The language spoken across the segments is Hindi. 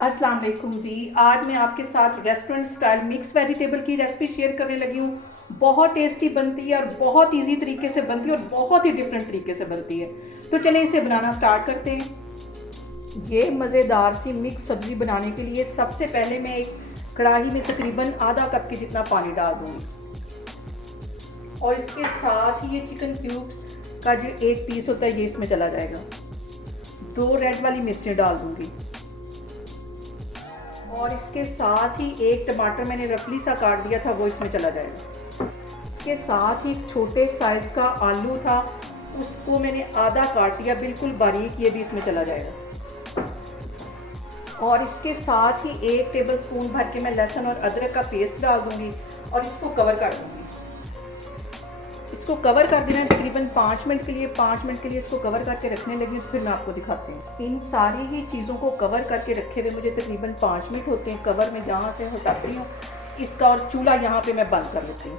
अस्सलाम वालेकुम जी। आज मैं आपके साथ रेस्टोरेंट स्टाइल मिक्स वेजिटेबल की रेसिपी शेयर करने लगी हूँ। बहुत टेस्टी बनती है और बहुत इजी तरीके से बनती है और बहुत ही डिफरेंट तरीके से बनती है। तो चलें इसे बनाना स्टार्ट करते हैं। ये मज़ेदार सी मिक्स सब्ज़ी बनाने के लिए सबसे पहले मैं एक कढ़ाई में तकरीबन आधा कप के जितना पानी डाल दूँगी और इसके साथ ही ये चिकन क्यूब्स का जो एक पीस होता है ये इसमें चला जाएगा। 2 रेड वाली मिर्चें डाल दूँगी और इसके साथ ही एक टमाटर मैंने रफली सा काट दिया था वो इसमें चला जाएगा। इसके साथ ही एक छोटे साइज़ का आलू था, उसको मैंने आधा काट दिया बिल्कुल बारीक, ये भी इसमें चला जाएगा। और इसके साथ ही 1 टेबलस्पून भर के मैं लहसुन और अदरक का पेस्ट डाल दूँगी और इसको कवर कर दूँगी। इसको कवर कर देना है तकरीबन 5 मिनट के लिए। 5 मिनट के लिए इसको कवर करके रखने लगी तो फिर मैं आपको दिखाती हूँ। इन सारी ही चीज़ों को कवर करके रखे हुए मुझे तकरीबन 5 मिनट होते हैं। कवर में जहाँ से हटाती हूँ इसका और चूल्हा यहाँ पे मैं बंद कर लेती हूँ।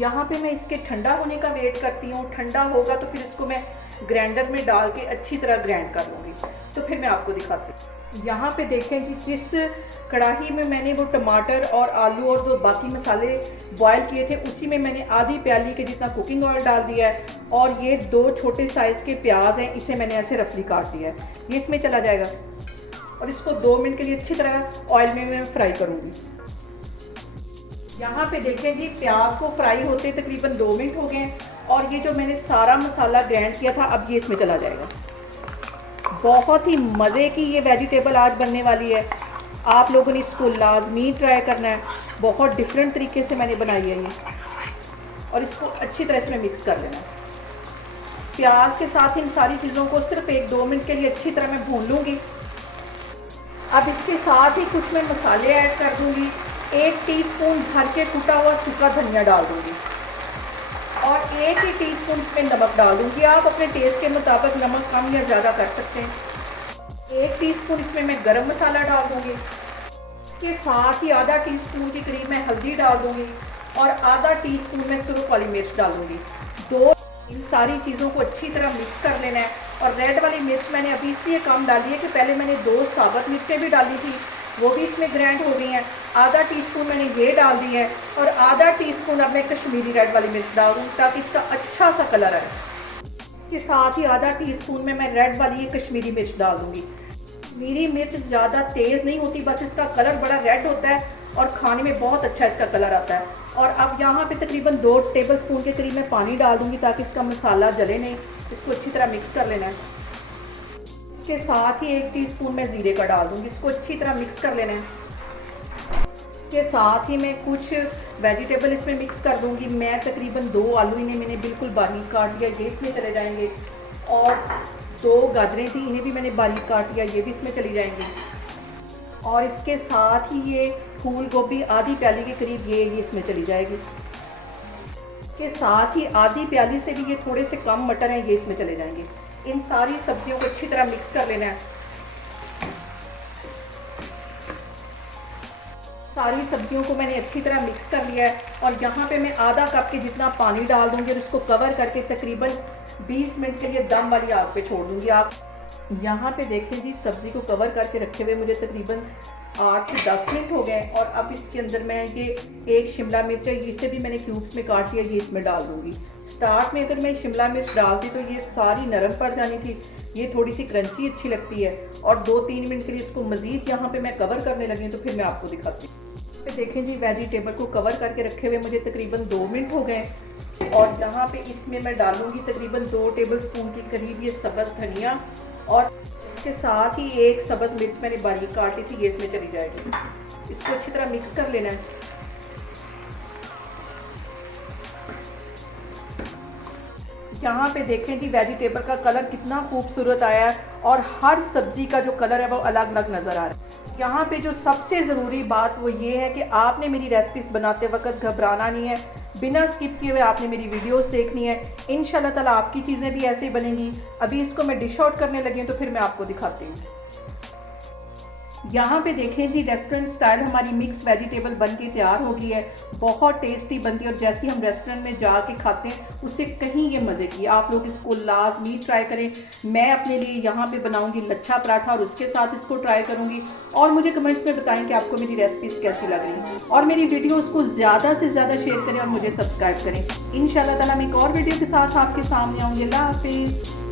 यहाँ पे मैं इसके ठंडा होने का वेट करती हूँ। ठंडा होगा तो फिर इसको मैं ग्राइंडर में डाल के अच्छी तरह ग्राइंड कर लूँगी, तो फिर मैं आपको दिखाती हूँ। यहाँ पे देखें जी, जिस कढ़ाई में मैंने वो टमाटर और आलू और जो बाकी मसाले बॉयल किए थे उसी में मैंने आधी प्याली के जितना कुकिंग ऑयल डाल दिया है और ये 2 छोटे साइज़ के प्याज हैं, इसे मैंने ऐसे रफली काट दिया है, ये इसमें चला जाएगा और इसको 2 मिनट के लिए अच्छी तरह ऑयल में मैं फ्राई करूँगी। यहाँ पे देखें जी, प्याज को फ्राई होते तकरीबन 2 मिनट हो गए हैं और ये जो मैंने सारा मसाला ग्राइंड किया था अब ये इसमें चला जाएगा। बहुत ही मज़े की ये वेजिटेबल आज बनने वाली है, आप लोगों ने इसको लाजमी ट्राई करना है। बहुत डिफरेंट तरीके से मैंने बनाई है ये और इसको अच्छी तरह से मैं मिक्स कर लेना है। प्याज के साथ इन सारी चीज़ों को सिर्फ 1-2 मिनट के लिए अच्छी तरह मैं भून लूँगी। अब इसके साथ ही कुछ मैं मसाले ऐड कर दूँगी। 1 टीस्पून भर के कुटा हुआ सूखा धनिया डाल दूँगी और 1 ही टीस्पून इसमें नमक डाल दूँगी। आप अपने टेस्ट के मुताबिक नमक कम या ज़्यादा कर सकते हैं। 1 टीस्पून इसमें मैं गरम मसाला डाल दूँगी। इसके साथ ही आधा टीस्पून के करीब मैं हल्दी डाल दूँगी और आधा टीस्पून मैं सुरख वाली मिर्च डाल दूँगी। इन सारी चीज़ों को अच्छी तरह मिक्स कर लेना है। और रेड वाली मिर्च मैंने अभी इसलिए कम डाली है कि पहले मैंने 2 साबुत मिर्चें भी डाली थी, वो भी इसमें ग्राइंड हो गई हैं। आधा टीस्पून मैंने ये डाल दी है और आधा टीस्पून अब मैं कश्मीरी रेड वाली मिर्च डाल दूँ ताकि इसका अच्छा सा कलर आए। इसके साथ ही आधा टीस्पून में मैं रेड वाली ये कश्मीरी मिर्च डाल दूँगी। कश्मीरी मिर्च ज़्यादा तेज़ नहीं होती, बस इसका कलर बड़ा रेड होता है और खाने में बहुत अच्छा इसका कलर आता है। और अब यहाँ पे तकरीबन 2 टेबलस्पून के करीब मैं पानी डाल दूँगी ताकि इसका मसाला जले नहीं। इसको अच्छी तरह मिक्स कर लेना है। इसके साथ ही 1 टीस्पून मैं ज़ीरे का डाल दूँगी, इसको अच्छी तरह मिक्स कर लेना है। इसके साथ ही मैं कुछ वेजिटेबल इसमें मिक्स कर दूँगी। मैं तकरीबन 2 आलू इन्हें मैंने बिल्कुल बारीक काट दिया, ये इसमें चले जाएंगे और 2 गाजरें थी इन्हें भी मैंने बारीक काट दिया, ये भी इसमें चली जाएंगी। और इसके साथ ही ये फूल गोभी आधी प्याली के करीब ये इसमें चली जाएगी। के साथ ही आधी प्याली से भी ये थोड़े से कम मटर हैं, ये इसमें चले जाएंगे। इन सारी सब्जियों को अच्छी तरह मिक्स कर लेना है। सारी सब्जियों को मैंने अच्छी तरह मिक्स कर लिया है और यहाँ पे मैं आधा कप के जितना पानी डाल दूँगी और इसको कवर करके तकरीबन 20 मिनट के लिए दम वाली आग पे छोड़ दूँगी। आप यहाँ पे देखें जी, सब्ज़ी को कवर करके रखे हुए मुझे तकरीबन 8 से 10 मिनट हो गए और अब इसके अंदर मैं ये 1 शिमला मिर्च है, इसे भी मैंने क्यूब्स में काट लिया, ये इसमें डाल दूँगी। स्टार्ट में अगर मैं शिमला मिर्च डालती तो ये सारी नरम पड़ जानी थी, ये थोड़ी सी क्रंची अच्छी लगती है। और 2-3 मिनट के लिए इसको मज़ीद यहाँ पे मैं कवर करने लगी तो फिर मैं आपको दिखाती हूँ। पे देखें जी, वेजिटेबल को कवर करके रखे हुए मुझे तकरीबन 2 मिनट हो गए और यहाँ पे इसमें मैं डालूँगी तकरीबन 2 टेबलस्पून के करीब ये सब्ज़ धनिया और इसके साथ ही 1 सब्ज़ मिर्च मैंने बारीक काटी थी, ये इसमें चली जाएगी। इसको अच्छी तरह मिक्स कर लेना है। यहाँ पे देखें जी, वेजिटेबल का कलर कितना खूबसूरत आया है और हर सब्ज़ी का जो कलर है वो अलग अलग नज़र आ रहा है। यहाँ पे जो सबसे ज़रूरी बात वो ये है कि आपने मेरी रेसिपीज़ बनाते वक्त घबराना नहीं है, बिना स्किप किए हुए आपने मेरी वीडियोस देखनी है। इंशाल्लाह ताला आपकी चीज़ें भी ऐसे ही बनेंगी। अभी इसको मैं डिश आउट करने लगी हूँ तो फिर मैं आपको दिखाती हूँ। यहाँ पे देखें जी, रेस्टोरेंट स्टाइल हमारी मिक्स वेजिटेबल बन के तैयार हो गई है। बहुत टेस्टी बनती है और जैसी हम रेस्टोरेंट में जाके खाते हैं उससे कहीं ये मज़े की। आप लोग इसको लाजमी ट्राई करें। मैं अपने लिए यहाँ पे बनाऊंगी लच्छा पराठा और उसके साथ इसको ट्राई करूँगी, और मुझे कमेंट्स में बताएं कि आपको मेरी रेसिपीज़ कैसी लग रही, और मेरी वीडियोज़ को ज़्यादा से ज़्यादा शेयर करें और मुझे सब्सक्राइब करें। इंशाल्लाह ताला मैं एक और वीडियो के साथ आपके सामने आऊँगी। अल्लाह हाफिज़।